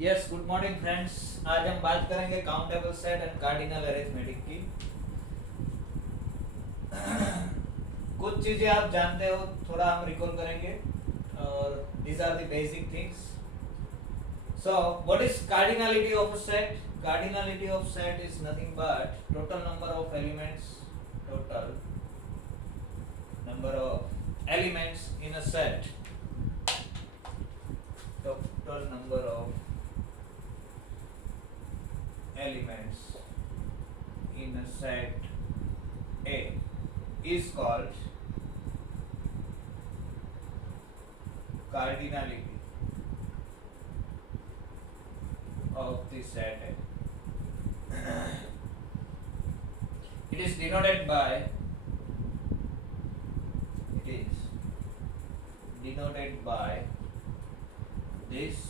Yes, good morning friends. आज हम बात करेंगे countable set and cardinal arithmetic की। कुछ चीजें आप जानते हो, थोड़ा हम रिकॉल करेंगे और these are the basic things. So what is cardinality of a set? Cardinality of set is nothing but total number of elements, total number of elements in a set, total number of elements in a set A is called cardinality of the set A. It is denoted by this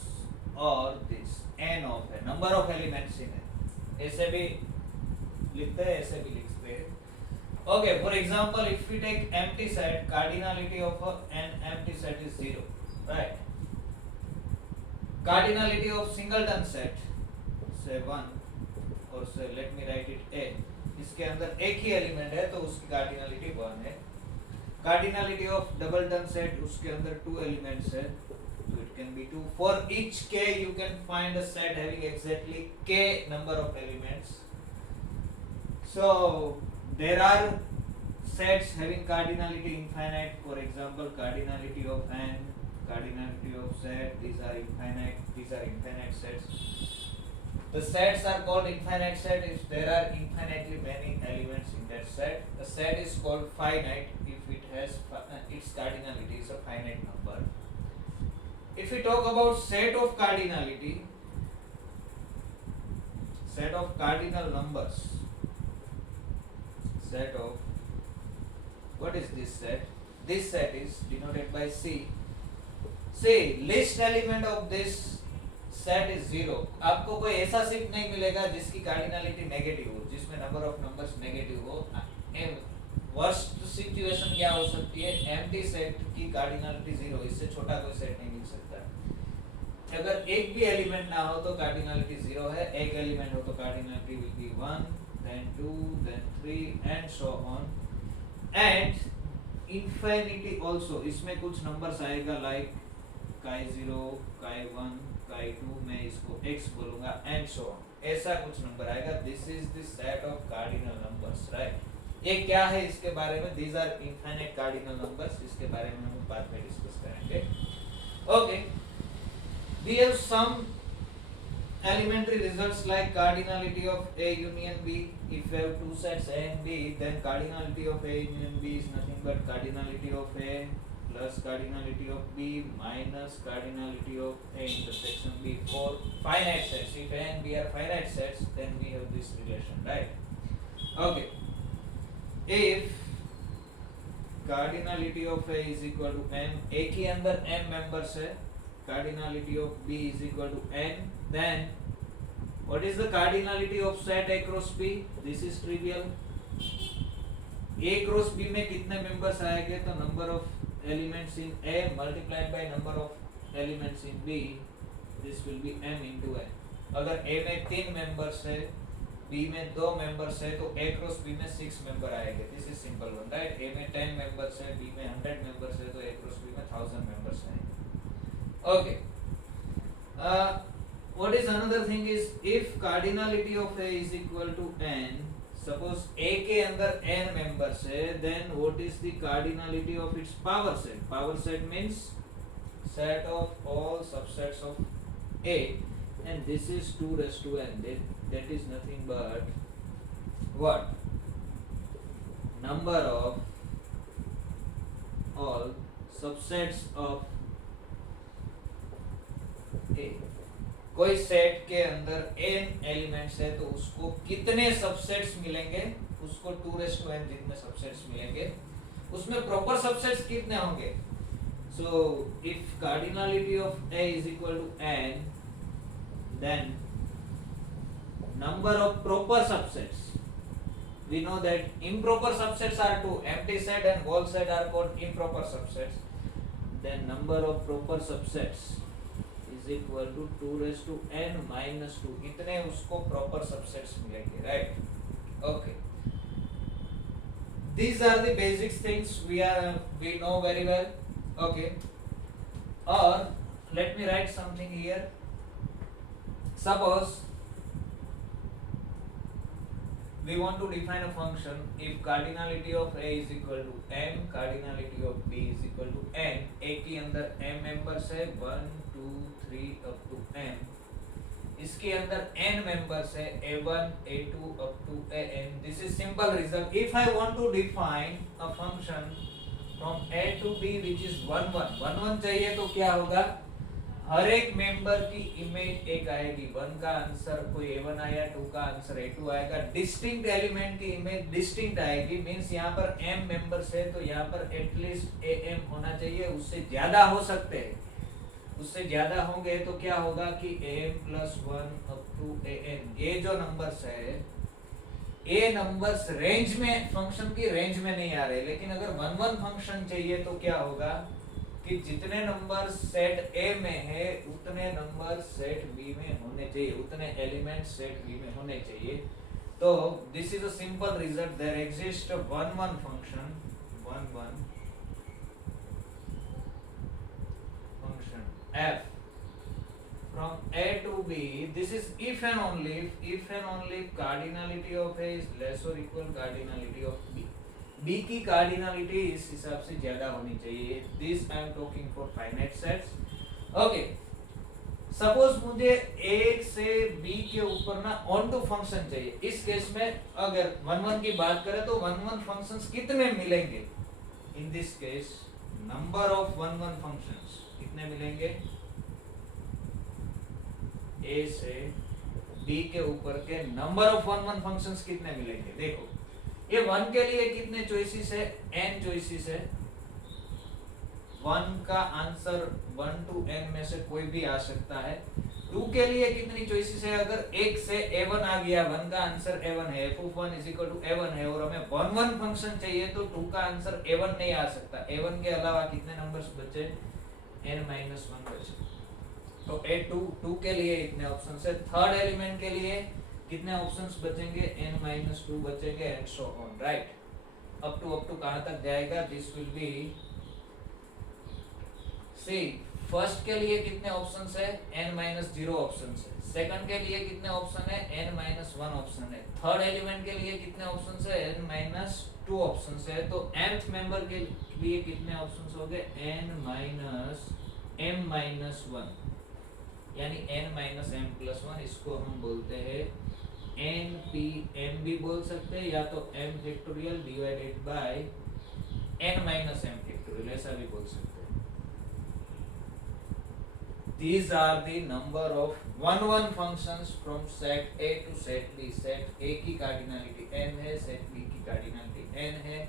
or this n of a number of elements in it. ऐसे भी लिखते हैं, ऐसे भी लिखते हैं. Okay, for example, if we take empty set, cardinality of an empty set is 0, right? Cardinality of singleton set, say 1, or say let me write it A. इसके अंदर एक ही एलिमेंट है तो उसकी कार्डिनलिटी 1 है. कार्डिनलिटी ऑफ डबलटन सेट, उसके अंदर 2 elements है तो it can be 2. For each k you can find a set having exactly k number of elements. So there are sets having cardinality infinite. For example, cardinality of n, cardinality of set, these are infinite sets. The sets are called infinite set if there are infinitely many elements in that set. The set is called finite if it has its cardinality is a finite number. If we talk about set of cardinality, set of cardinal numbers, set of, what is this set? This set is denoted by C. Say least element of this set is 0. आपको कोई ऐसा set नहीं मिलेगा जिसकी cardinality negative हो, जिसमें number of numbers negative हो. Worst situation क्या हो सकती है? एम्प्टी सेट की कार्डिनलिटी 0, इससे छोटा कोई सेट नहीं मिल सकता. अगर एक भी एलिमेंट ना हो तो कार्डिनलिटी 0 है, एक एलिमेंट हो तो cardinality will be 1, then 2, then 3 and so on. And infinity also, इसमें कुछ नंबर्स आएगा लाइक काई 0, काई 1, काई 2, मैं इसको x बोलूंगा एंड सो ऑन. ऐसा कुछ नंबर आएगा. This is the set of cardinal numbers, right? ये क्या है इसके बारे में? These are infinite cardinal numbers. इसके बारे में हम बाद में डिस्कस करेंगे. Okay, we have some elementary results like cardinality of A union B. If we have two sets A and B, then cardinality of A union B is nothing but cardinality of A plus cardinality of B minus cardinality of A intersection B for finite sets. If A and B are finite sets, then we have this relation, right? Okay. If cardinality of A is equal to m, A के अंदर m members है, cardinality of B is equal to n, then what is the cardinality of set A cross B? This is trivial. A cross B में कितने members आएंगे? तो number of elements in A multiplied by number of elements in B, this will be m into n. अगर A में 3 members है, B में 2 members है, तो A cross B में 6 member आएंगे. This is simple one, right? A में 10 members है, B में 100 members है, तो A cross B में 1000 members आएंगे. Okay. What is another thing is if cardinality of A is equal to n, suppose A के अंदर n members है, then what is the cardinality of its power set? Power set means set of all subsets of A, and this is 2 raised to n. That is nothing but what? Number of all subsets of A. कोई set के अंदर n elements है तो उसको कितने subsets मिलेंगे? उसको 2 raised to n जितने सबसेट्स मिलेंगे, उसमें प्रॉपर सबसेट्स कितने होंगे? So if cardinality of A is equal to n, then number of proper subsets, we know that improper subsets are 2. Empty set and whole set are called improper subsets. Then number of proper subsets is is equal to 2n-2, इतने उसको proper subsets मिलेंगे, right? Okay, these are the basic things we know very well. Okay, or let me write something here. Suppose we want to define a function if cardinality of A is equal to m, cardinality of B is equal to n, A के अंदर m members है 1 2 3 up to m, इसके अंदर n members है a1 a2 up to an. This is simple result. If I want to define a function from a to b which is 1 1 1 1 चाहिए तो क्या होगा, हर एक मेंबर की इमेज एक आएगी, 1 का आंसर कोई a1 आया, 2 का आंसर a2 आएगा, डिस्टिंक्ट एलिमेंट की इमेज डिस्टिंक्ट आएगी, मींस यहाँ पर m मेंबर्स है तो यहाँ पर एटलीस्ट am होना चाहिए, उससे ज्यादा हो सकते हैं, उससे ज्यादा होंगे तो क्या होगा कि am plus 1 up to an, ये जो नंबर्स है ए नंबर्स रेंज में, फंक्शन की रेंज में नहीं आ रहे, लेकिन अगर 1 1 फंक्शन चाहिए तो क्या होगा कि जितने नंबर सेट ए में है उतने नंबर सेट बी में होने चाहिए, उतने एलिमेंट सेट बी में होने चाहिए. तो this is a simple result. There exist 1 1 function 1 1 function f from a to b. This is if and only if cardinality of a is less or equal cardinality of b. b की cardinality इस हिसाब से ज्यादा होनी चाहिए. This I am talking for finite sets. Okay, suppose मुझे एक से b के ऊपर ना ऑन टू फंक्शन चाहिए. इस केस में अगर 1 1 की बात करें तो 1 1 फंक्शंस कितने मिलेंगे? In this case number of 1 1 functions कितने मिलेंगे? a से b के ऊपर के नंबर ऑफ 1 1 फंक्शंस कितने मिलेंगे? देखो, ये 1 के लिए कितने चॉइसेस है? n चॉइसेस है. 1 का आंसर 1 to n में से कोई भी आ सकता है. 2 के लिए कितनी चॉइसेस है? अगर 1 से a1 आ गया, 1 का आंसर a1 है, f of 1 is equal to a1 है, और हमें 1 1 फंक्शन चाहिए तो 2 का आंसर a1 नहीं आ सकता. a1 के अलावा कितने नंबर्स बचे? n-1 बचे. तो a2 के लिए इतने ऑप्शंस है. थर्ड एलिमेंट के लिए कितने ऑप्शंस बचेंगे? n-2 बचेंगे and so on, right? Up to कहां तक जाएगा? This will be C. First के लिए कितने ऑप्शंस है? n-0 ऑप्शंस है. सेकंड के लिए कितने ऑप्शन है? n-1 ऑप्शन है. थर्ड एलिमेंट के लिए कितने ऑप्शंस है? n-2 ऑप्शंस है. तो nth मेंबर के लिए कितने ऑप्शंस हो गए? n-m-1 यानी n-m+1. इसको हम बोलते हैं npm भी बोल सकते हैं, या तो m factorial divided by n-m factorial, ऐसा भी बोल सकते हैं. These are the number of 1 1 functions from set A to set B. set A की कार्डिनलिटी n है, set B की कार्डिनलिटी n है,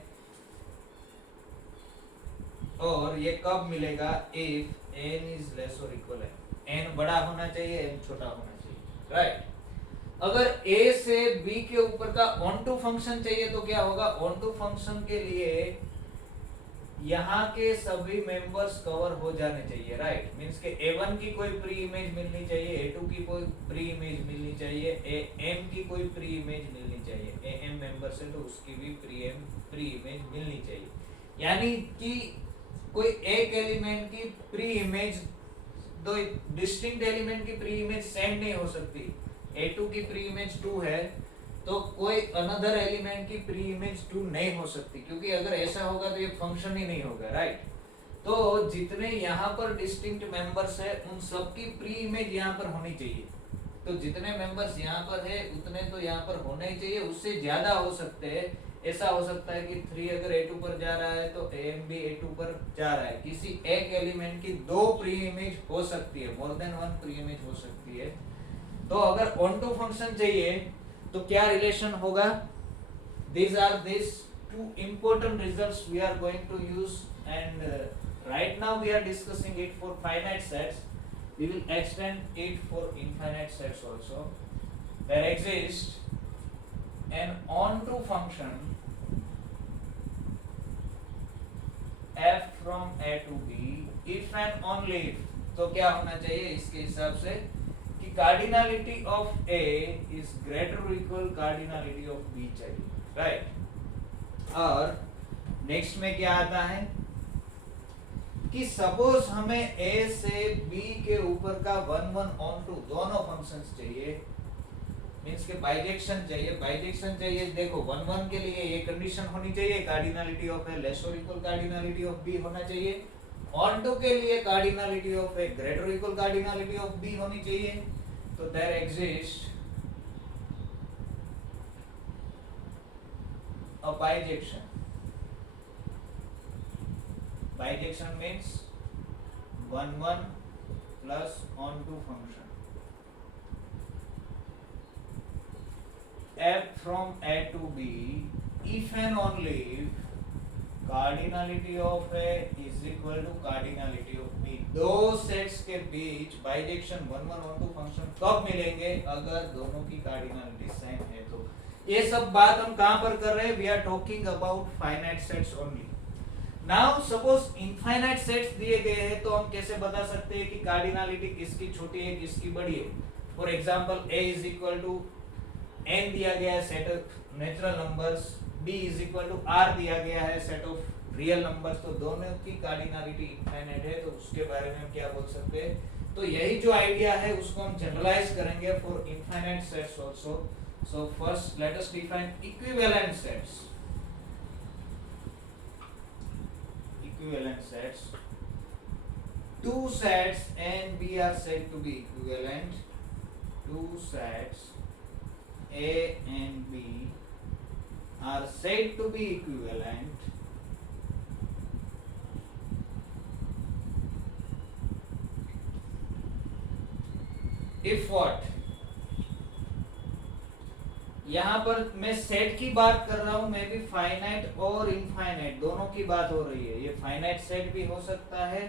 और ये कब मिलेगा? if n is less or equal है. n बड़ा होना चाहिए, n छोटा होना चाहिए, राइट? अगर a से b के ऊपर का ऑन टू फंक्शन चाहिए तो क्या होगा? ऑन टू फंक्शन के लिए यहाँ के सभी मेंबर्स कवर हो जाने चाहिए, राइट? मींस के a1 की कोई प्री इमेज मिलनी चाहिए, a2 की कोई प्री इमेज मिलनी चाहिए, am की कोई प्री इमेज मिलनी चाहिए, am मेंबर से तो उसकी भी प्री इमेज मिलनी चाहिए. यानी कि कोई एक एलिमेंट की प्री इमेज दो डिस्टिंक्ट एलिमेंट की प्री इमेज सेम नहीं हो सकती. a2 की प्री इमेज 2 है तो कोई अनदर एलिमेंट की प्री इमेज 2 नहीं हो सकती, क्योंकि अगर ऐसा होगा तो ये फंक्शन ही नहीं होगा, राइट? तो जितने यहाँ पर डिस्टिंक्ट मेंबर्स है उन सबकी प्री इमेज यहाँ पर होनी चाहिए. तो जितने मेंबर्स यहाँ पर है उतने तो यहाँ पर होने ही चाहिए, उससे ज्यादा हो सकते हैं. ऐसा हो सकता है कि 3 अगर a2 पर जा रहा है तो am भी a2 पर जा रहा है. किसी एक एलिमेंट की 2 प्री इमेज हो सकती है, मोर देन 1 प्री इमेज हो सकती है. तो अगर ऑन टू फंक्शन चाहिए तो क्या रिलेशन होगा? These are these 2 important results we are going to use, and right now we are discussing it for finite sets. We will extend it for infinite sets also. There exists an onto function f from a to b if and only if तो क्या होना चाहिए इसके हिसाब से कि cardinality of A is greater और equal cardinality of B चाहिए, राइट। और नेक्स्ट में क्या आता है कि सपोज हमें ए से बी के ऊपर का 1 1 ऑन टू दोनों फंक्शंस चाहिए, मींस के बाइजेक्शन चाहिए। बाइजेक्शन चाहिए, देखो 1 1 के लिए ये कंडीशन होनी चाहिए, कार्डिनलिटी ऑफ ए लेस और इक्वल कार्डिनलिटी ऑफ बी होना चाहिए। ऑन टू के लिए कार्डिनलिटी ऑफ ए ग्रेटर और इक्वल कार्डिनलिटी ऑफ बी होनी चाहिए। तो there exist a bijection. Bijection means 1 1 plus onto function f from A to B if and only if cardinality of A is equal to cardinality of B। दो sets के बीच bijection 1 1 onto function कब मिलेंगे? अगर दोनों की cardinality same है। तो ये सब बात हम कहां पर कर रहे हैं? We are talking about finite sets only. Now suppose infinite sets दिए गए हैं तो हम कैसे बता सकते हैं कि कार्डिनलिटी किसकी छोटी है किसकी बड़ी है? For example a is equal to n दिया गया है set of natural numbers, b is equal to r दिया गया है सेट ऑफ रियल नंबर्स। तो दोनों की कार्डिनलिटी इनफाइनाइट है, तो उसके बारे में हम क्या बोल सकते हैं? तो यही जो आइडिया है उसको हम जनरलाइज करेंगे for infinite sets also. So first let us define equivalent sets. Equivalent sets, two sets A and B are said to be equivalent. Two sets A and B are said to be equivalent if what? यहाँ पर मैं set की बात कर रहा हूं, मैं भी फाइनाइट और इनफाइनाइट दोनों की बात हो रही है। ये फाइनाइट सेट भी हो सकता है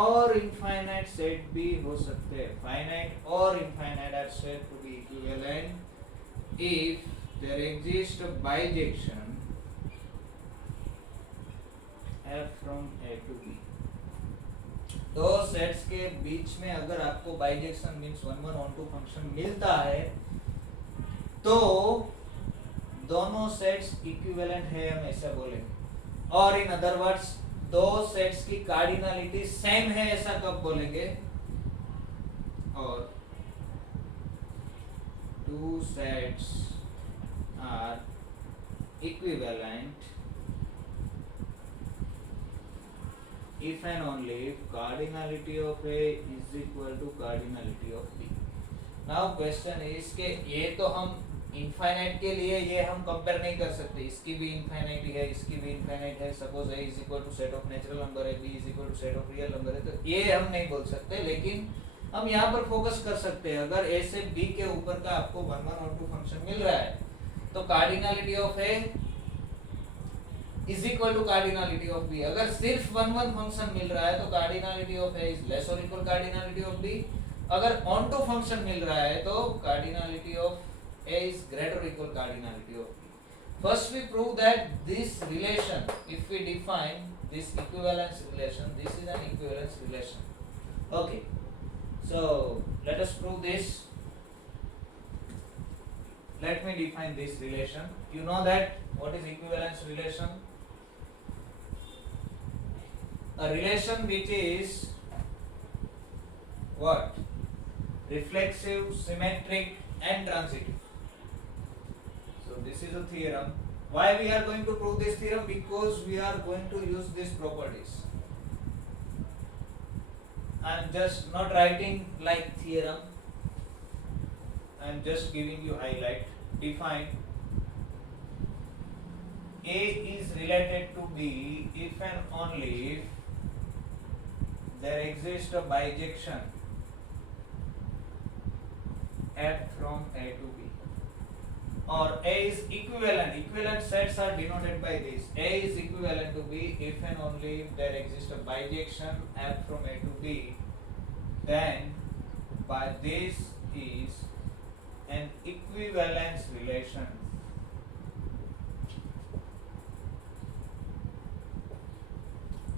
और इनफाइनाइट सेट भी हो सकते हैं। फाइनाइट और infinite are said to be equivalent if there exist a bijection f from A to B। दो सेट्स के बीच में अगर आपको बाइजेक्शन मींस 1 1 onto फंक्शन मिलता है तो दोनों सेट्स इक्विवेलेंट है, हम ऐसा बोलेंगे। और इन अदर वर्ड्स दो सेट्स की कार्डिनलिटी सेम है, ऐसा कब बोलेंगे? और two sets are equivalent if and only if cardinality of A is equal to cardinality of B। Now question is कि ये तो हम इनफाइनाइट के लिए ये हम कंपेयर नहीं कर सकते, इसकी भी इनफाइनाइटी है इसकी भी इनफाइनाइट है। Suppose A is equal to set of natural number है, B is equal to set of real number है, तो ये हम नहीं बोल सकते। लेकिन हम यहाँ पर फोकस कर सकते हैं, अगर A से B के ऊपर का आपको 1 1 onto फंक्शन मिल रहा है तो cardinality of A is equal to cardinality of B. अगर सिर्फ 1 1 फंक्शन मिल रहा है तो cardinality of A is less और इक्वल कार्डिनलिटी ऑफ बी। अगर ऑन टू फंक्शन मिल रहा है तो cardinality of A is greater equal cardinality of B. First we prove that this relation, if we define this equivalence relation, this is an equivalence relation. Okay, so let us prove this. Let me define this relation. You know that what is equivalence relation? A relation which is what? Reflexive, symmetric and transitive. So this is a theorem. Why we are going to prove this theorem? Because we are going to use these properties. I am just not writing like theorem. I am just giving you highlight. Define A is related to B if and only if there exists a bijection f from A to B, or A is equivalent. Equivalent sets are denoted by this. A is equivalent to B if and only if there exists a bijection f from A to B, then by this is an equivalence relation.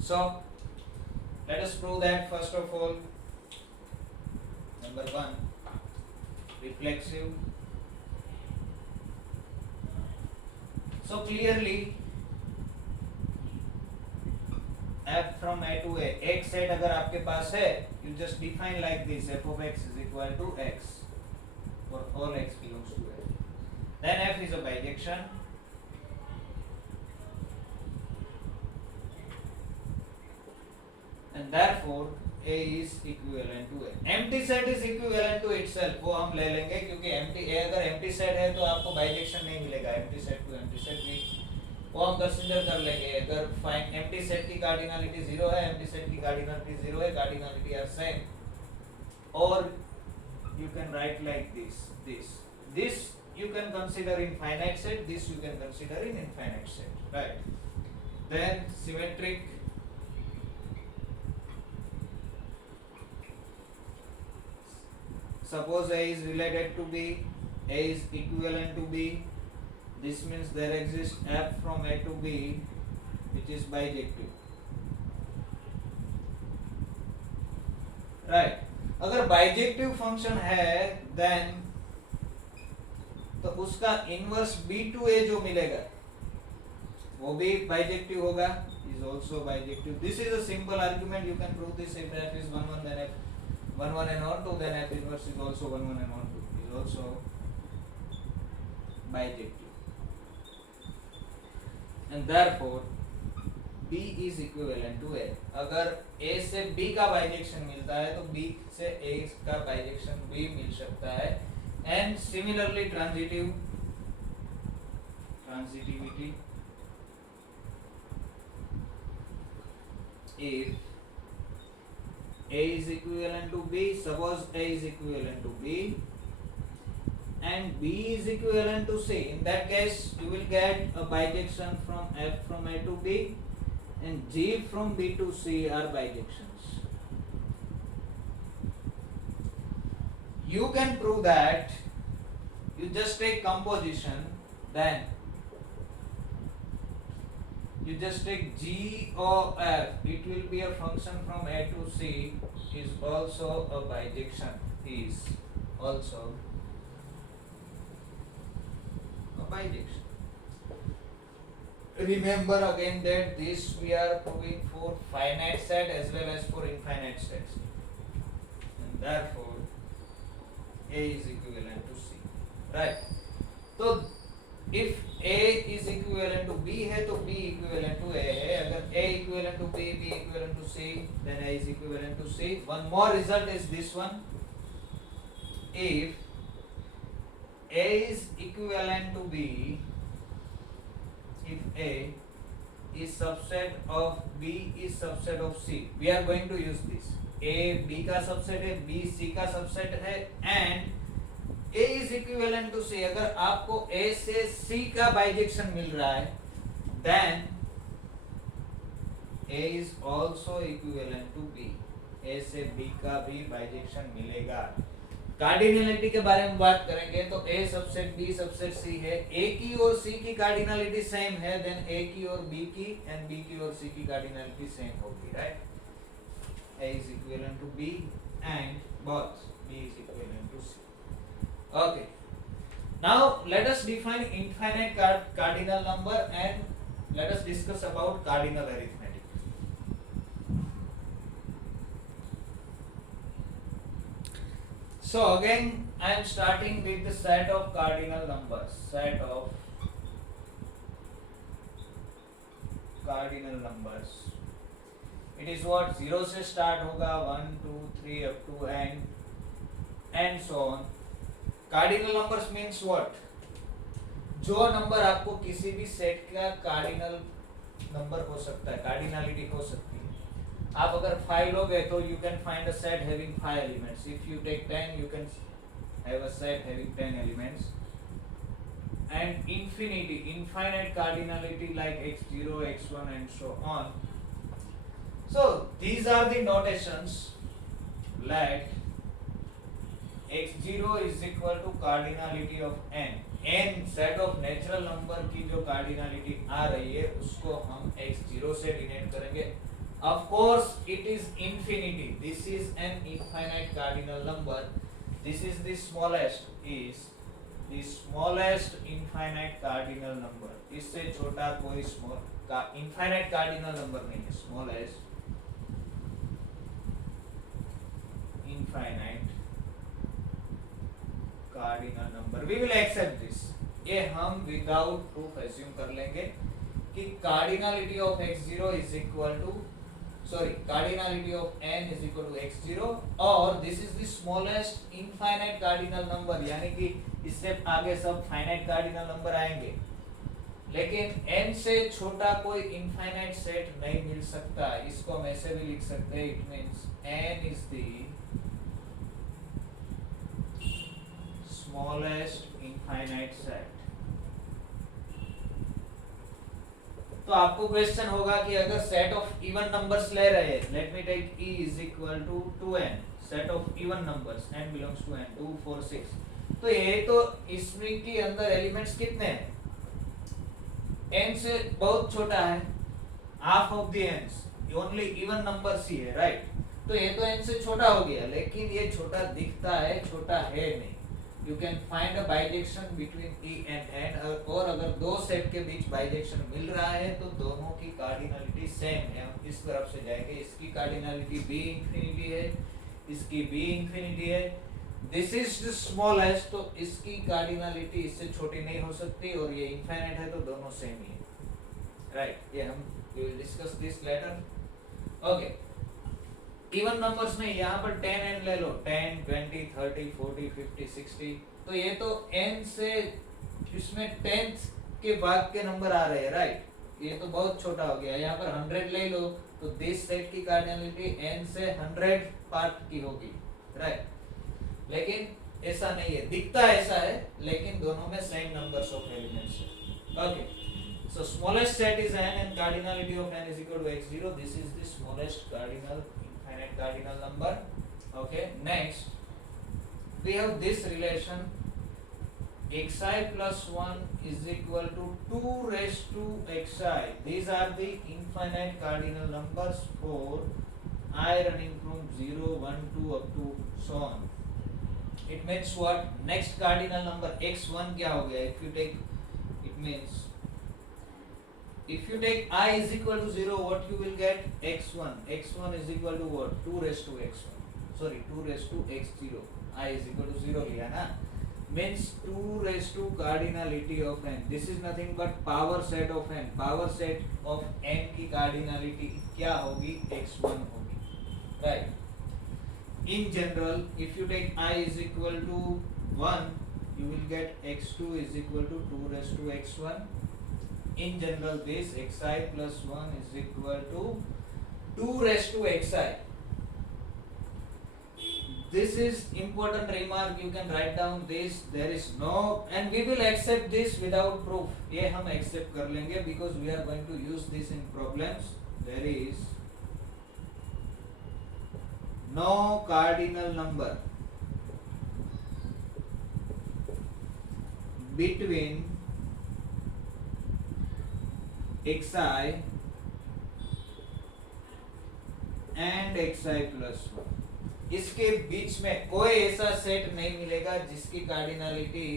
So let us prove that first of all Number 1, reflexive. So clearly f from a to a, एक set अगर आपके पास है, you just define like this: f of x is equal to x for all x belongs to a. Then f is a bijection. And therefore a is equivalent to a. Empty set is equivalent to itself, वो हम ले लेंगे क्योंकि empty a अगर empty set है तो आपको bijection नहीं मिलेगा. Empty set to empty set भी वो हम कंसीडर कर लेंगे. अगर फाइन empty set की cardinality 0 है, empty set की cardinality 0 है, cardinality are same. Or you can write like this you can consider in finite set, this you can consider in infinite set, right? Then symmetric. Suppose a is related to b, a is equivalent to b. This means there exists f from a to b which is bijective, right? अगर bijective function है then तो उसका inverse b to a जो मिलेगा वो भी bijective होगा, is also bijective. This is a simple argument. You can prove this if f is 1 1 then f 1 1 and on 2, then f inverse is also 1 1 and on 2 is also bijective. And therefore b is equivalent to a. अगर a से b का bijection मिलता है तो b से a का bijection भी मिल सकता है. And similarly transitivity, if a is equivalent to b, suppose a is equivalent to b and b is equivalent to c, in that case you will get a bijection from f from a to b and g from b to c are bijections. You can prove that. You just take composition, then you just take g of f, it will be a function from a to c, is also a bijection, is also a bijection. Remember again that this we are proving for finite set as well as for infinite sets, and therefore a is equivalent to c, right? तो if a is equivalent to b है तो b equivalent to a है. अगर a equivalent to b, b equivalent to c, then a is equivalent to c. One more result is this one. If a is equivalent to b, if a is subset of b is subset of c, we are going to use this. a b का subset है, b c का subset है, and a is equivalent to c. अगर आपको a से c का bijection मिल रहा है then a is also equivalent to b. a से b का भी बाइजेक्शन मिलेगा. कार्डिनलिटी के बारे में बात करेंगे तो a subset b subset c है, a की और c की कार्डिनलिटी सेम है, देन a की और b की एंड b की और c की कार्डिनलिटी सेम होगी, right? a is equivalent to b and both b is equivalent to c. Okay, now let us define infinite cardinal number and let us discuss about cardinal arithmetic. So again I am starting with the set of cardinal numbers. Set of cardinal numbers. It is what 0 से start होगा, 1 2 3 up to and so on. Cardinal numbers means what? जो number आपको किसी भी set का cardinal number हो सकता है, कार्डिनलिटी हो सकती है. आप अगर 5 लोगे तो you can find a set having 5 elements. If you take 10 you can have a set having 10 elements. And infinite cardinality like x0, x1 and so on. So these are the notations. Let x0 is equal to cardinality of n set of natural number की जो cardinality आ रही है उसको हम x0 से denote करेंगे. Of course, it is infinity. This is an infinite cardinal number. This is the smallest infinite cardinal number. इससे छोटा कोई infinite cardinal number नहीं है. Smallest infinite cardinal number. We will accept this. ये हम without proof assume कर लेंगे कि cardinality of x0 is equal to cardinality of n is equal to x0 और this is the smallest infinite cardinal number, यानी कि इससे आगे सब finite cardinal number आएंगे, लेकिन n से छोटा कोई infinite set नहीं मिल सकता. इसको हम ऐसे भी लिख सकते हैं. It means n is the smallest infinite set. तो आपको क्वेश्चन होगा कि अगर सेट ऑफ इवन नंबर्स ले रहे हैं, let me take e is equal to 2n, set of even numbers n belongs to n 2 4 6, तो ये तो इसमें के अंदर एलिमेंट्स कितने हैं? n से बहुत छोटा है, half of the n's, only even numbers ही है, राइट? तो ये तो n से छोटा हो गया, लेकिन ये छोटा दिखता है, छोटा है नहीं. You can find a bijection between e and n, और अगर दो सेट के बीच बाइजेक्शन मिल रहा है तो दोनों की कार्डिनलिटी सेम है. हम इस तरफ से जाएंगे, इसकी कार्डिनलिटी b इंफिनिटी है, इसकी b इंफिनिटी है. दिस इज द स्मॉलेस्ट, तो इसकी कार्डिनलिटी इससे छोटी नहीं हो सकती, और ये इनफाइनाइट है तो दोनों सेम ही है, राइट? ये हम we will discuss this later. Okay, even numbers में यहाँ पर 10n ले लो, 10 20 30 40 50 60, तो ये तो n से इसमें 10th के बाद के नंबर आ रहे हैं, राइट? ये तो बहुत छोटा हो गया. यहाँ पर 100 ले लो, तो दिस सेट की कार्डिनलिटी n से 100 पार्ट की होगी, राइट? लेकिन ऐसा नहीं है, दिखता ऐसा है, लेकिन दोनों में सेम नंबर्स ऑफ एलिमेंट्स है. Okay, so smallest set is n and cardinality of n is equal to x0. This is the smallest infinite cardinal number. Okay, next we have this relation, xi plus 1 is equal to 2 raised to xi. These are the infinite cardinal numbers for I running from 0 1 2 up to so on. It means what? Next cardinal number x1 क्या हो गया? If you take, it means if you take I is equal to 0, what you will get? x1. x1 is equal to what? 2 raised to x1. Sorry, 2 raised to x0. I is equal to 0 लिया ना? Means 2 raised to cardinality of n. This is nothing but power set of n. Power set of n की cardinality क्या होगी? x1 होगी, right? In general, if you take I is equal to 1, you will get x2 is equal to 2 raised to x1. In general, this xi plus 1 is equal to 2 raised to xi. This is important remark, you can write down this. There is no, and we will accept this without proof. ये हम accept कर लेंगे because we are going to use this in problems. There is no cardinal number between xi and xi plus 1. इसके बीच में कोई ऐसा set नहीं मिलेगा जिसकी कार्डिनलिटी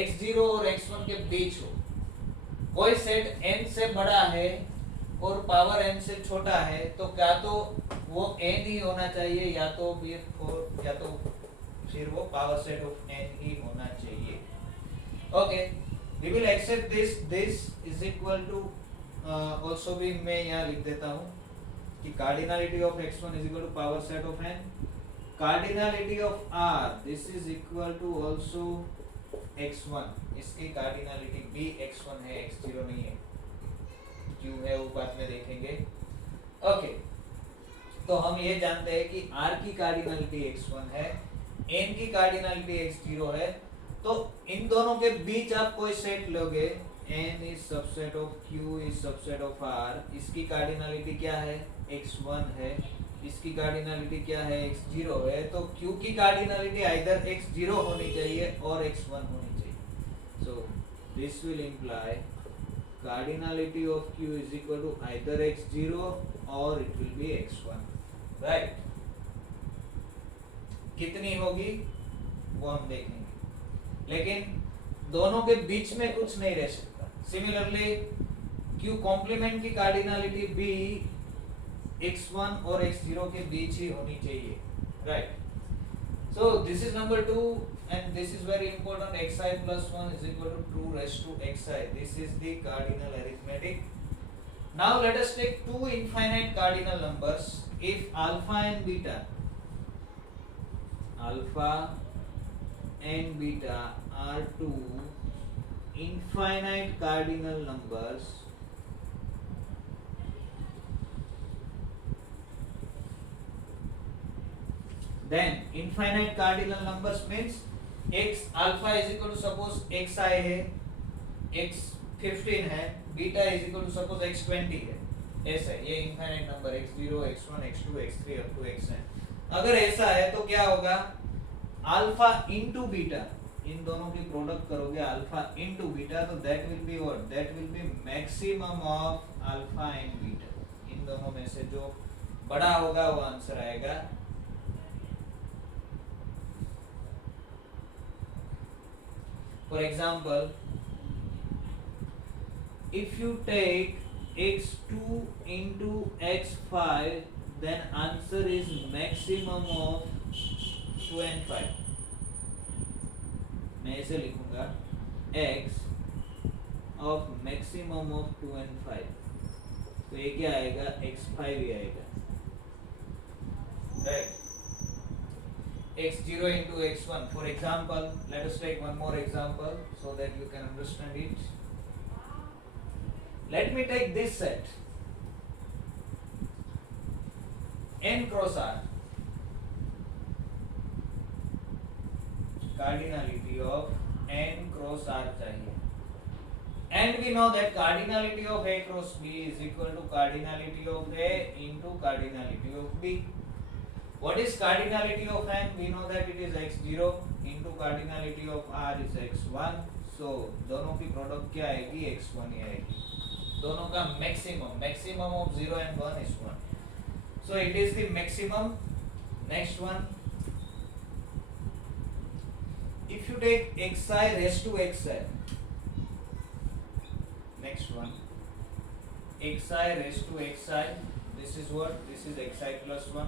x0 और x1 के बीच हो. कोई सेट n से बड़ा है और पावर n से छोटा है, तो क्या तो वो n ही होना चाहिए, या तो फिर वो पावर सेट ऑफ n ही होना चाहिए. Okay, we will accept this. This is equal to also भी मैं यहाँ लिख देता हूँ कि cardinality of x1 is equal to power set of n. Cardinality of r, this is equal to also x1. इसकी cardinality भी x1 है, x0 नहीं है. क्यों है वो बाद में देखेंगे. ओके, तो हम ये जानते हैं कि r की cardinality x1 है, n की cardinality x0 है. तो इन दोनों के बीच आप कोई सेट लोगे, n is subset of q is subset of r. इसकी कार्डिनलिटी क्या है? x1 है. इसकी कार्डिनलिटी क्या है? x0 है. तो q की कार्डिनलिटी आइदर x0 होनी चाहिए और x1 होनी चाहिए. So this will imply cardinality of q is equal to either x0 or it will be x1, right? कितनी होगी वो हम देखेंगे, लेकिन दोनों के बीच में कुछ नहीं रह सकता। सिमिलरली q कॉम्प्लीमेंट की कार्डिनलिटी भी x1 और x0 के बीच ही होनी चाहिए, right? So this is number 2 and this is very important. Xi plus 1 is equal to 2 raised to xi. This is the cardinal arithmetic. Now let us take two infinite cardinal numbers. If alpha and beta are two infinite cardinal numbers, then infinite cardinal numbers means x alpha is equal to suppose xi है, x15 है, beta is equal to suppose x20 है, ऐसा ये infinite number x0 x1 x2 x3 up to xn। अगर ऐसा है तो क्या होगा, अल्फा इनटू बीटा, इन दोनों की प्रोडक्ट करोगे अल्फा इनटू बीटा, तो that will be what, that will be maximum of alpha and beta. इन दोनों में से जो बड़ा होगा वो आंसर आएगा। For example, if you take x2 into x5, then answer is maximum of 2 and 5। मैं ऐसे लिखूंगा x of maximum of 2 and 5, तो ये क्या आएगा, x5 ही आएगा, right? x0 into x1. For example, let us take one more example so that you can understand it. Let me take this set n cross r, cardinality of n cross r चाहिए, and we know that cardinality of a cross b is equal to cardinality of a into cardinality of b. What is cardinality of n? We know that it is x0 into cardinality of r is x1. So दोनों की product क्या आएगी, x1 ही आएगी। दोनों का maximum of 0 and 1 is 1. So it is the maximum. Next one, if you take xi raised to xi, next one, xi raised to xi, this is what, this is xi plus 1,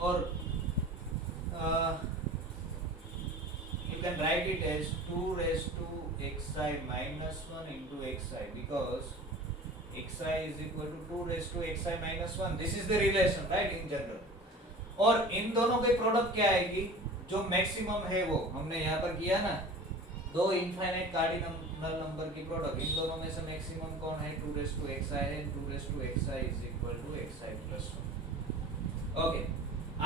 or you can write it as 2 raised to xi minus 1 into xi, because xi is equal to 2 raised to xi minus 1. This is the relation, right, in general. और इन दोनों के product क्या आएगी, जो maximum है वो हमने यहाँ पर किया ना, दो इनफाइनाइट कार्डिनल नंबर की प्रोडक्ट, इन दोनों में से मैक्सिमम कौन है, 2 raised to xi है, 2 raised to xi is equal to xi plus 1. Okay,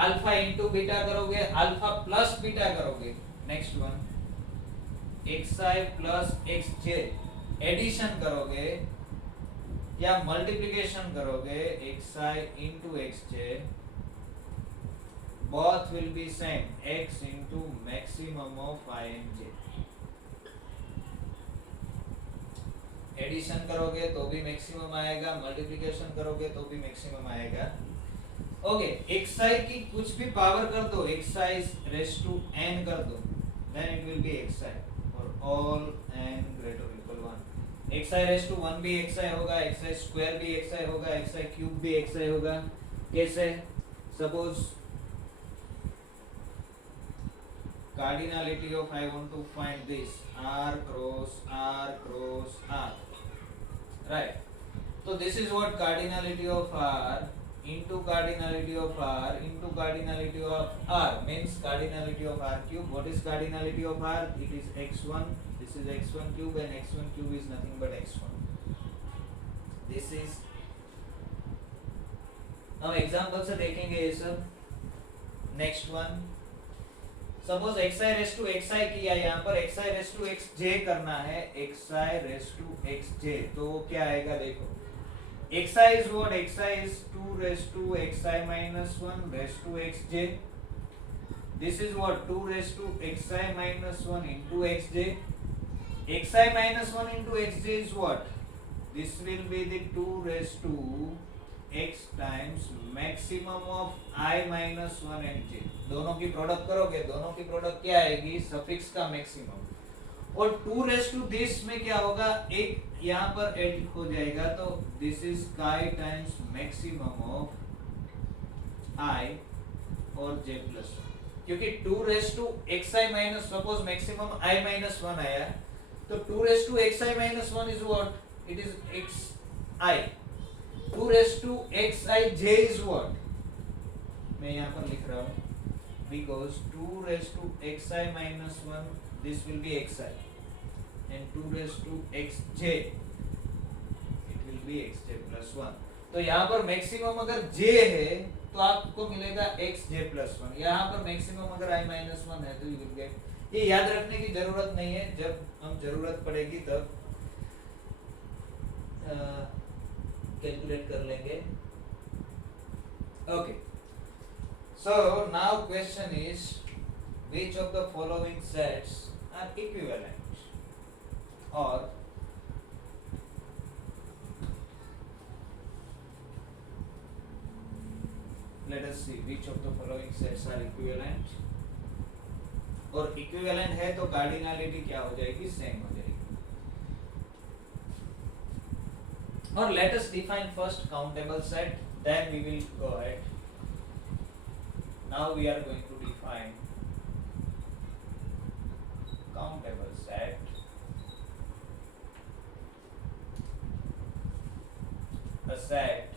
alpha into beta करोगे, अल्फा प्लस बीटा करोगे, next one xi plus xj, addition करोगे या मल्टीप्लिकेशन करोगे xi into xj, both will be same, x into maximum of I and j। Addition करोगे तो भी maximum आएगा, multiplication करोगे तो भी मैक्सिमम आएगा। ओके, xi की कुछ भी पावर कर दो, xi raised to n कर दो, then it will be xi for all n greater or equal 1। xi raised to 1 भी xi होगा, xi square भी xi होगा, xi cube भी xi होगा। कैसे? Suppose cardinality of, I want to find this, r cross r, right? So this is what cardinality of r into cardinality of r into cardinality of r means cardinality of r cube. What is cardinality of r? It is x1, this is x1 cube, and x1 cube is nothing but x1. This is, now example से देखेंगे ये सब। Next one, suppose xi raise to xi किया, यहाँ पर xi raise to xj करना है, xi raise to xj, तो क्या आएगा देखो, xi is what, xi is 2 raised to xi minus 1 raised to xj, this is what, 2 raised to xi minus 1 into xj, xi minus 1 into xj is what? This will be the 2 raised to x times maximum of I minus 1 and j. दोनों की product करोगे, दोनों की product क्या आएगी? Suffix का maximum. और 2 raise to this में क्या होगा? एक यहाँ पर ऐड हो जाएगा, तो this is chi times maximum of I और जे प्लस, क्योंकि 2 raise to X I minus, suppose maximum I minus 1 आया, तो 2 raise to X I minus 1 is what? It is X I. 2 raise to X I J is what? मैं यहाँ पर लिख रहा हूँ because 2 raised to xi minus 1, this will be xi, and 2 raised to xj, it will be xj plus 1। तो यहाँ पर maximum अगर j है तो आपको मिलेगा xj plus 1। यहाँ पर मैक्सिमम अगर i minus 1 है तो you will get, ये याद रखने की जरूरत नहीं है, जब हम जरूरत पड़ेगी तब कैलकुलेट कर लेंगे। Okay, so now question is, which of the following sets are equivalent? Or let us see which of the following sets are equivalent। और equivalent है तो cardinality क्या हो जाएगी? Same हो जाएगी। और let us define first countable set, then we will go ahead। Now we are going to define countable set। A set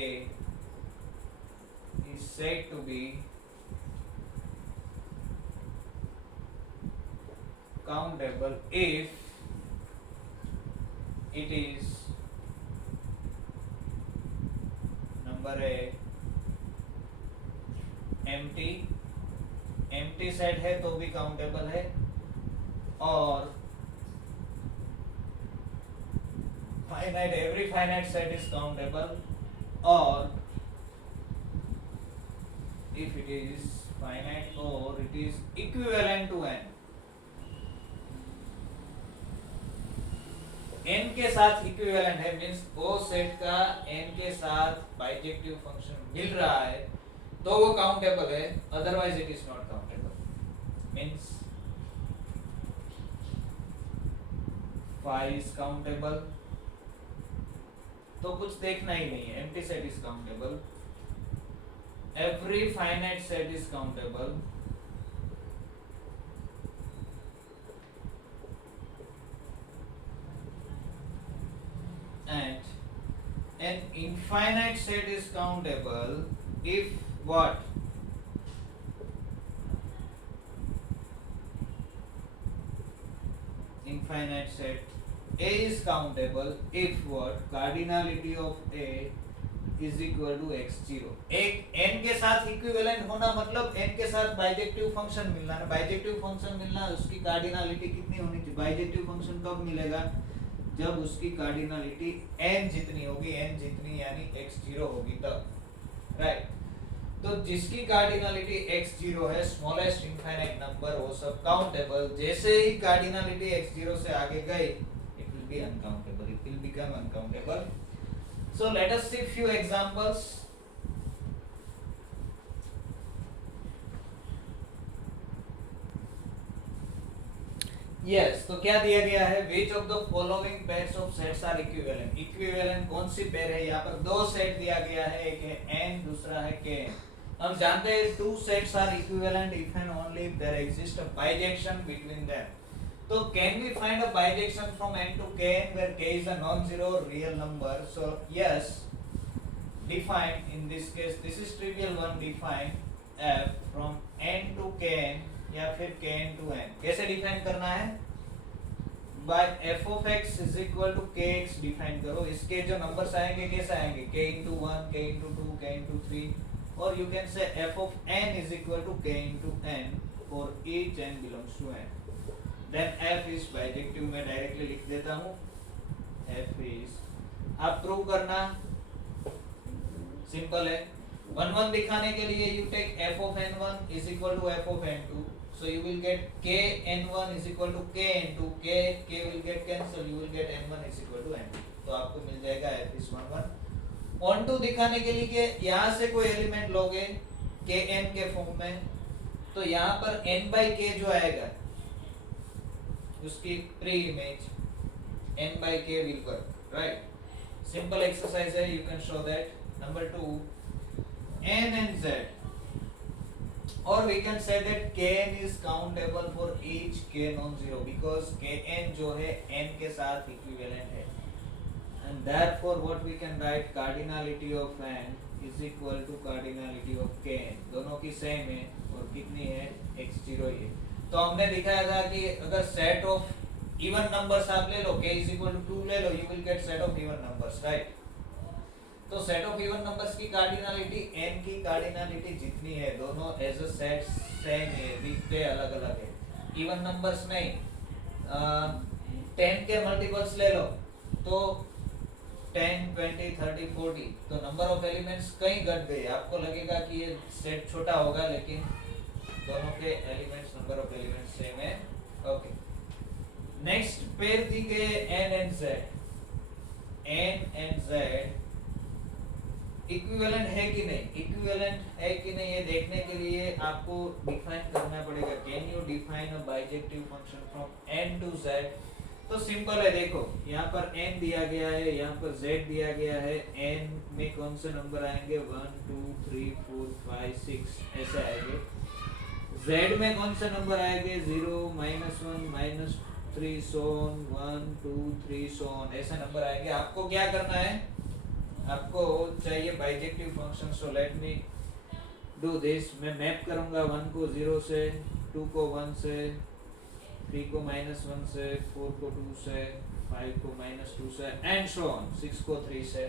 A is said to be countable if it is number A empty set है तो भी countable है, और finite, every finite set is countable, और if it is finite और it is equivalent to n। n के साथ equivalent है, मींस वो सेट का n के साथ बाइजेक्टिव फंक्शन मिल रहा है तो वो काउंटेबल है, otherwise it is not countable. Means phi is countable, तो कुछ देखना ही नहीं है, empty set is countable, every finite set is countable, and an infinite set is countable if what? Infinite set A is countable if what? Cardinality of A is equal to x0। एक n के साथ equivalent होना मतलब n के साथ bijective function मिलना ना, bijective function मिलना, उसकी कार्डिनलिटी कितनी होनी चाहिए? बाइजेक्टिव फंक्शन कब मिलेगा? जब उसकी कार्डिनलिटी n जितनी होगी, n जितनी यानी x0 होगी तब, राइट। तो जिसकी कार्डिनलिटी x0 है, स्मॉलेस्ट इनफाइनाइट नंबर, वो सब काउंटेबल। जैसे ही कार्डिनलिटी x0 से आगे गई, it will be uncountable, it will become uncountable. So let us see few examples. Yes, तो क्या दिया गया है? Which of the following pairs of sets are equivalent. Equivalent कौन सी पेयर है? यहाँ पर दो सेट दिया गया है, एक है n, दूसरा है k। हम जानते हैं two sets are equivalent if and only if there exist a bijection between them. तो can we find a bijection from n to kn where k is a non-zero real number? So yes, define in this case, this is trivial one, define f from n to kn या फिर kn to n। कैसे define करना है? By f of x is equal to kx define करो। इसके जो numbers आएंगे कैसे आएंगे? k into 1, k into 2, k into 3, और you can say f of n is equal to k into n for each n belongs to n। Then f is bijective, मैं directly लिख देता हूँ, f is, आप prove करना simple है, 1 1 दिखाने के लिए you take f of n1 is equal to f of n2, so you will get k n1 is equal to k n2, k will get cancel, you will get n1 is equal to n2, तो आपको मिल जाएगा f is 1 1 on to दिखाने के लिए कि यहाँ से कोई एलिमेंट लोगे के n के फॉर्म में, तो यहाँ पर n by k जो आएगा उसकी pre image n by k will work, right? Simple exercise है, you can show that. Number 2, n and z, or we can say that kn is countable for each k non-zero because kn जो है n के साथ equivalent है, and therefore what we can write, cardinality of n is equal to cardinality of kn, दोनों की same है और कितनी है x0 ही है। तो हमने दिखाया था कि अगर सेट ऑफ इवन नंबर्स आप ले लो, k is equal to 2 ले लो, you will get set of even numbers, right? तो सेट ऑफ इवन नंबर्स की कार्डिनलिटी n की कार्डिनलिटी जितनी है, दोनों एज अ सेट सेम है, दिखते अलग अलग है। इवन नंबर्स नहीं, 10 के मल्टीपल्स ले लो तो 10 20 30 40, तो नंबर ऑफ एलिमेंट्स कहीं घट गए, आपको लगेगा कि ये सेट छोटा होगा, लेकिन दोनों के elements, number of elements same है। ओके, नेक्स्ट पेयर दी गए n and z, n and z equivalent है कि नहीं, इक्विवेलेंट है कि नहीं ये देखने के लिए आपको डिफाइन करना पड़ेगा। Can you define a bijective function from n to z? तो सिंपल है, देखो यहाँ पर n दिया गया है, यहाँ पर z दिया गया है, n में कौन से नंबर आएंगे, 1 2 3 4 5 6 ऐसे आएंगे। z में कौन से नंबर आएंगे, 0 -1 -3 so on, 1 2 3 so on, ऐसे नंबर आएंगे। आपको क्या करना है, आपको चाहिए bijective function, so let me do this. मैं मैप करूंगा 1 को 0 से, 2 को 1 से, 3 को -1 से, 4 को 2 से, 5 को -2 से एंड सो ऑन, 6 को 3 से।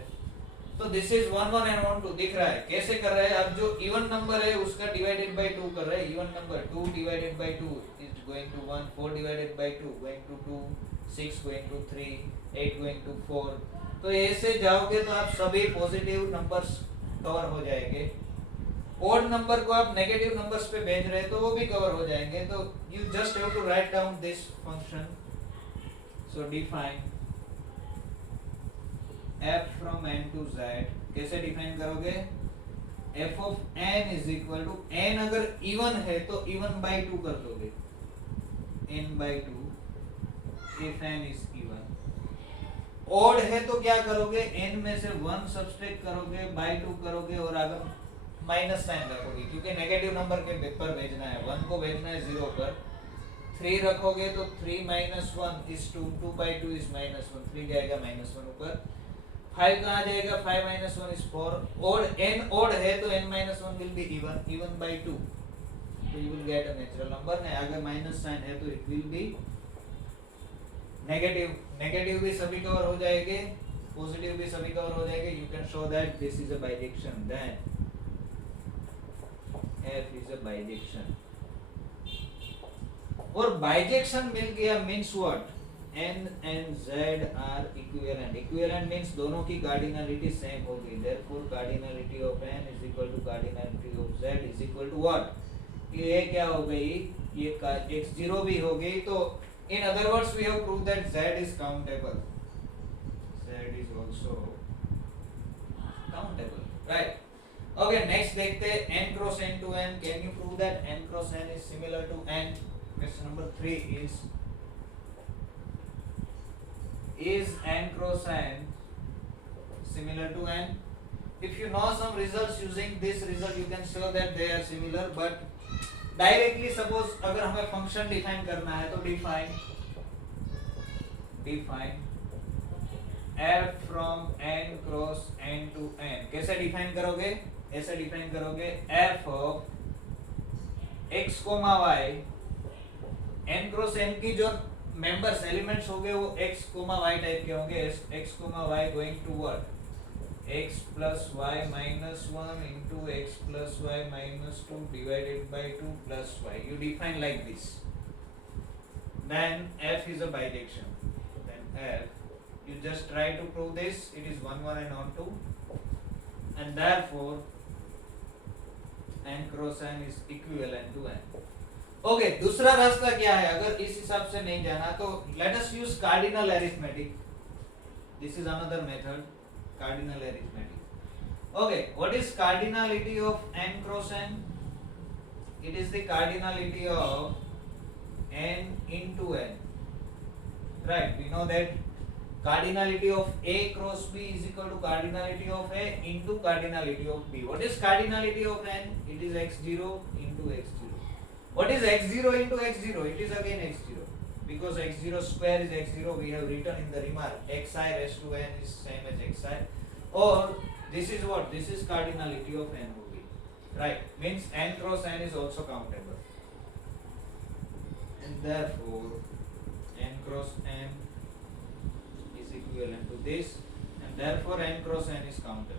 तो दिस इज 1 1 एंड 1 2 दिख रहा है। कैसे कर रहे हैं, अब जो इवन नंबर है उसका डिवाइडेड बाय 2 कर रहे हैं। Even number 2 divided by 2 is going to 1, 4 divided by 2 going to 2, 6 going to 3, 8 going to 4। तो ऐसे जाओगे तो आप सभी पॉजिटिव नंबर्स कवर हो जाएंगे। ओड नंबर को आप नेगेटिव नंबर्स पे भेज रहे हैं तो वो भी कवर हो जाएंगे। तो you just have to write down this function. So define f from n to z। कैसे डिफाइन करोगे, f of n is equal to, n अगर इवन है तो इवन बाय 2 कर दोगे, n by 2 if n is even। Odd है तो क्या करोगे, n में से 1 सब्सट्रैक्ट करोगे, बाय 2 करोगे और अगर माइनस साइन रखोगे क्योंकि नेगेटिव नंबर के पर भेजना है, 1 को भेजना है 0 पर। 3 रखोगे तो 3 minus 1 is 2, 2 by 2 is -1, 3 जाएगा -1 ऊपर। 5 कहाँ जाएगा, 5 minus 1 is 4। Odd n odd है तो n minus 1 will be even, even by 2, तो you will get a natural number। नहीं अगर माइनस साइन है तो it will be negative. Negative भी सभी कवर हो जाएंगे, पॉजिटिव भी सभी कवर हो जाएंगे। You can show that this is a bijection, then f is a bijection। और बाइजेक्शन मिल गया means what, n and z are equivalent। equivalent means दोनों की कार्डिनलिटी सेम होगी, therefore cardinality of n is equal to cardinality of z is equal to what, ये क्या हो गई, ये x0 भी हो गई। तो in other words we have proved that z is countable, z is also countable, right? Okay, next देखते हैं n cross n to n। can you prove that n cross n is similar to n? question number 3 is n cross n similar to n? If you know some results using this result you can show that they are similar, but directly suppose अगर हमें function define करना है तो define f from n cross n to n। कैसे define करोगे, ऐसे define करोगे f of x comma y, n cross n की जो मेंबर्स एलिमेंट्स होंगे वो x कोमा y टाइप के होंगे। x comma y going to what, x plus y minus 1 into x plus y minus 2 divided by 2 plus y। You define like this, then f is a bijection। then f, you just try to prove this, it is 1 1 and on 2, and therefore n cross n is equivalent to n. Okay, दूसरा रास्ता क्या है? अगर इस हिसाब से नहीं जाना तो let us use cardinal arithmetic. This is another method, cardinal arithmetic. Okay, what is cardinality of n cross n? It is the cardinality of n into n. Right, we know that cardinality of A cross B is equal to cardinality of A into cardinality of B. What is cardinality of n? It is x0 into x0. What is x0 into x0? It is again x0. Because x0 square is x0, we have written in the remark xi raised to n is same as xi. Or this is what? This is cardinality of n only. Right? Means n cross n is also countable. And therefore n cross n is equivalent to this, and therefore n cross n is countable.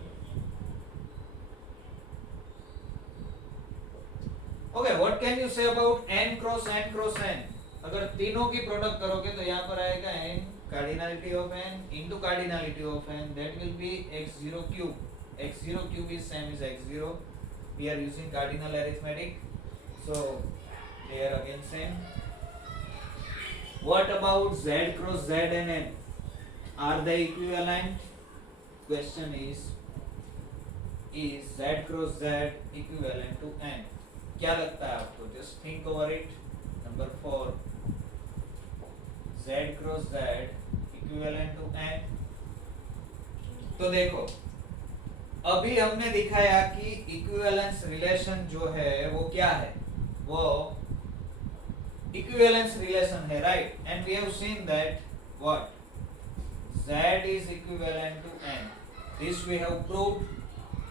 Okay, what can you say about n cross n cross n? अगर तीनों की product करोगे तो यहाँ पर आएगा n cardinality of n into cardinality of n, that will be x0 cube. x0 cube is same as x0. We are using cardinal arithmetic, so they are again same. What about z cross z and n? Are they equivalent? Question is z cross z equivalent to n? क्या लगता है आपको? Just think over it. Number 4, z cross z equivalent to n. तो देखो, अभी हमने दिखाया कि इक्विवेलेंस रिलेशन जो है वो क्या है? वो इक्विवेलेंस रिलेशन है, right? And we have seen that what z is equivalent to n. This we have proved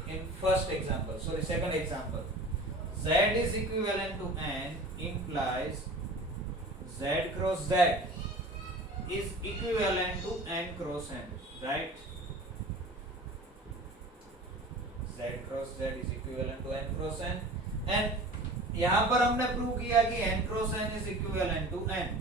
in first example. Sorry, second example. Z is equivalent to n implies z cross z is equivalent to n cross n, right? Z cross z is equivalent to n cross n, and यहाँ पर हमने prove किया कि n cross n is equivalent to n,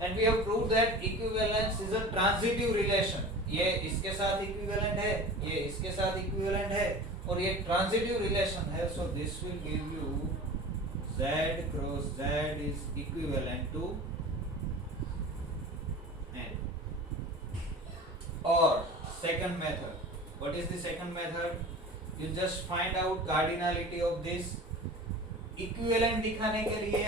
and we have proved that equivalence is a transitive relation. ये इसके साथ equivalent है, ये इसके साथ equivalent है, और ये ट्रांजिटिव रिलेशन है. So this will give you z cross z is equivalent to n. और second method, what is the second method? You just find out cardinality of this. Equivalent दिखाने के लिए,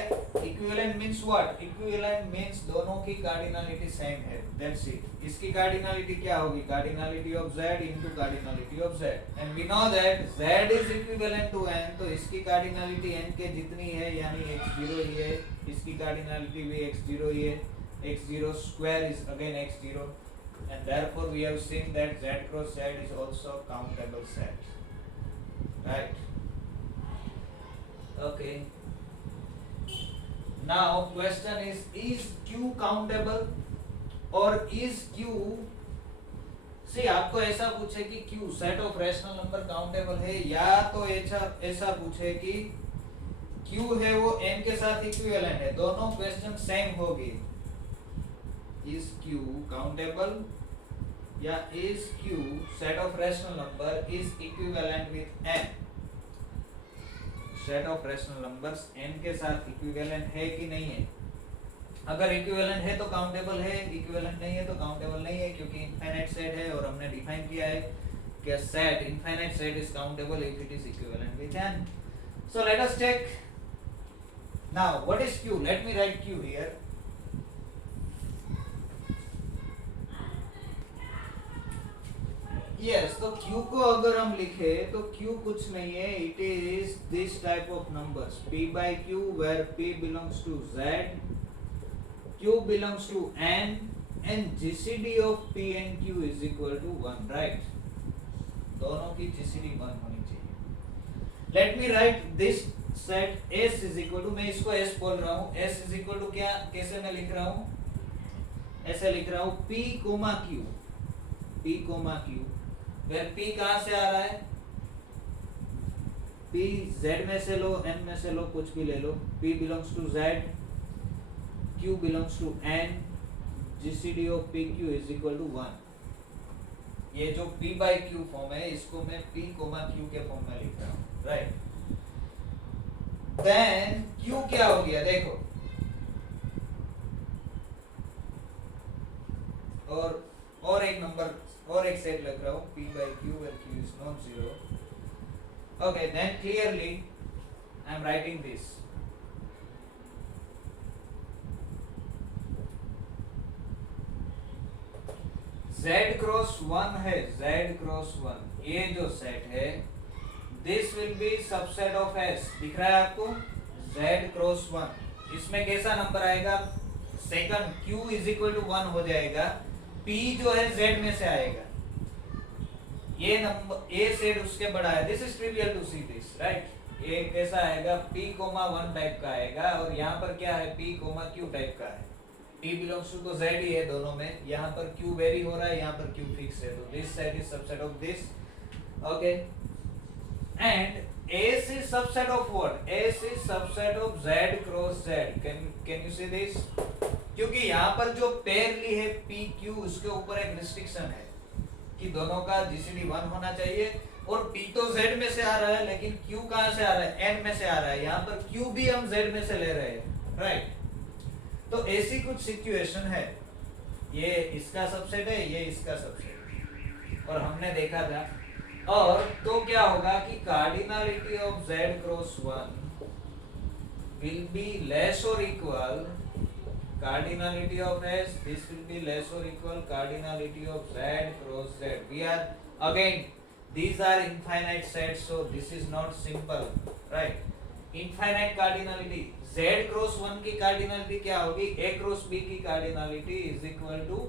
equivalent means what? Equivalent means दोनों की cardinality same है, that's it. इसकी cardinality क्या होगी? Cardinality of z into cardinality of z, and we know that z is equivalent to n, तो इसकी कार्डिनलिटी n के जितनी है यानी x0 ही है, इसकी कार्डिनलिटी भी x0 ही है. x0 square is again x0, and therefore we have seen that z cross z is also countable set, right? Okay, now question is q countable or is q? See, आपको ऐसा पूछे कि q set of rational number countable है, या तो ऐसा पूछे कि q है वो n के साथ इक्विवेलेंट है. दोनों क्वेश्चन सेम होगी. इज q काउंटेबल या is q set of rational number is equivalent with n? Set of rational numbers n के साथ इक्विवेलेंट है कि नहीं है? अगर इक्विवेलेंट है तो काउंटेबल है, इक्विवेलेंट नहीं है तो काउंटेबल नहीं है, क्योंकि इनफाइनाइट सेट है और हमने डिफाइन किया है कि set infinite set is countable if it is equivalent with n. So let us check now what is q. Let me write q here. Yes, तो q को अगर हम लिखे तो q कुछ नहीं है, it is this type of numbers p by q where p belongs to z, q belongs to n, and GCD of p and q is equal to 1, right? दोनों की GCD 1 होनी चाहिए. Let me write this set S is equal to, मैं इसको S बोल रहा हूँ. S is equal to क्या, कैसे मैं लिख रहा हूँ? ऐसे लिख रहा हूँ p, q, p, q, where p कहाँ से आ रहा है? p z में से लो, n में से लो, कुछ भी ले लो. p belongs to z, q belongs to n, GCD of pq is equal to 1. ये जो p by q फॉर्म है इसको मैं p, q के फॉर्म में लिख रहा हूँ, राइट? देन Q क्या हो गया देखो, और एक नंबर और एक सेट लग रहा हूं, P by Q where Q is not zero. Okay, then clearly I am writing this. Z cross 1 है, Z क्रॉस 1 ये जो सेट है, this will B subset of S. दिख रहा है आपको? Z क्रॉस 1 इसमें कैसा नंबर आएगा? Second Q is equal to 1 हो जाएगा, P जो है Z में से आएगा, ये नंबर ये सेट उसके बड़ा है. This is trivial to see this, right? ये कैसा आएगा? P, 1 टाइप का आएगा, और यहाँ पर क्या है? P, Q टाइप का है. P बिलोंग्स टू तो Z ही है दोनों में, यहाँ पर Q वेरी हो रहा है, यहाँ पर Q फिक्स है, तो this set is subset of this. Okay, and S is subset of what? S is subset of Z cross Z. Can you see this? क्योंकि यहाँ पर जो पेयर ली है PQ, उसके ऊपर एक रिस्ट्रिक्शन है कि दोनों का GCD 1 होना चाहिए, और P तो Z में से आ रहा है, लेकिन Q कहाँ से आ रहा है? N में से आ रहा है. यहाँ पर Q भी हम Z में से ले रहे हैं, राइट? तो ऐसी कुछ सिचुएशन है, ये इसका सबसेट है, ये इसका सबसेट है, और हमने देखा था. और तो क्या होगा कि cardinality of Z cross 1 will be less or equal cardinality of S. This will be less or equal cardinality of Z cross Z. We are again, these are infinite sets, so this is not simple, right? Infinite cardinality. Z cross 1 की cardinality क्या होगी? A cross B की cardinality is equal to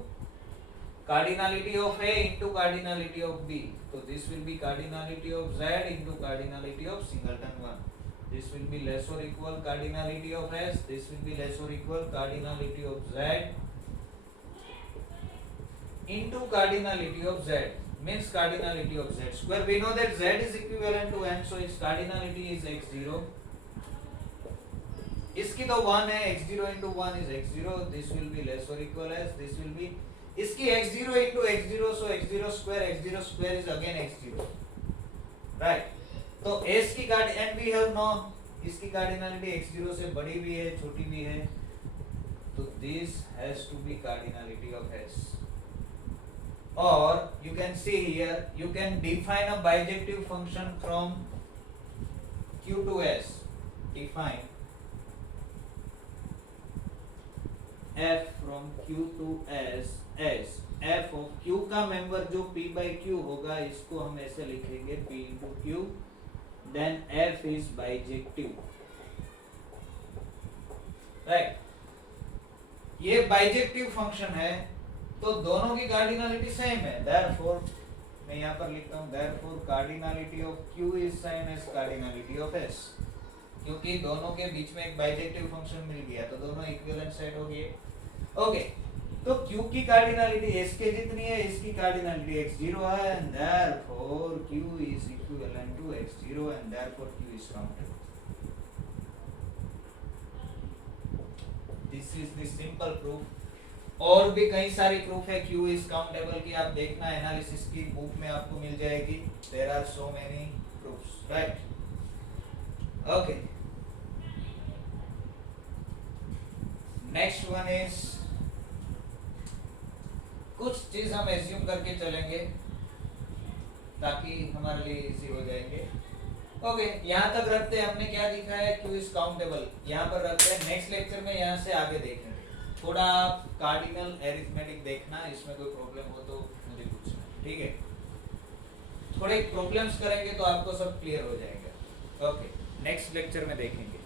cardinality of A into cardinality of B. So this will be cardinality of Z into cardinality of singleton 1. This will be less or equal cardinality of S. This will be less or equal cardinality of Z into cardinality of Z. Means cardinality of Z square. We know that Z is equivalent to N, so its cardinality is x0. इसकी तो 1 है, x0 into 1 is x0. This will be less or equal as, this will be इसकी x0 into x0, so x0 square is again x0, right? तो S की card and we have no, इसकी cardinality x0 से बड़ी भी है, छोटी भी है, तो this has to be cardinality of S. Or you can see here, you can define a bijective function from Q to S. Define f from Q to S as f of Q का member जो P by Q होगा, इसको हम ऐसे लिखेंगे P into Q, then f is bijective, right? ये bijective function है, तो दोनों की कार्डिनलिटी सेम है, therefore मैं यहाँ पर लिखता हूँ therefore cardinality of Q is same as cardinality of S. क्योंकि दोनों के बीच में एक बाइजेक्टिव फंक्शन मिल गया, तो दोनों इक्विवेलेंट सेट हो गए. ओके, तो Q की कार्डिनलिटी S के जितनी है, इसकी कार्डिनलिटी x0 है, and therefore Q is equivalent to x0, and therefore Q is countable. This is the simple proof. और भी कई सारी प्रूफ है Q is countable की, आप देखना एनालिसिस की बुक में आपको मिल जाएगी. There are so many proofs, right? Okay. Next one is, कुछ चीज हम एज्यूम करके चलेंगे ताकि हमारे लिए इजी हो जाएंगे. ओके, यहाँ तक रखते हैं. हमने क्या दिखा है? Q is countable. यहाँ पर रखते हैं. नेक्स्ट लेक्चर में यहाँ से आगे देखेंगे. थोड़ा कार्डिनल एरिथमेटिक देखना, इसमें कोई प्रॉब्लम हो तो मुझे पूछना, ठीक है? थोड़े प्रॉब्लम्स करेंगे तो आपको सब क्लियर हो जाएगा. ओके, नेक्स्ट लेक्चर में देखेंगे.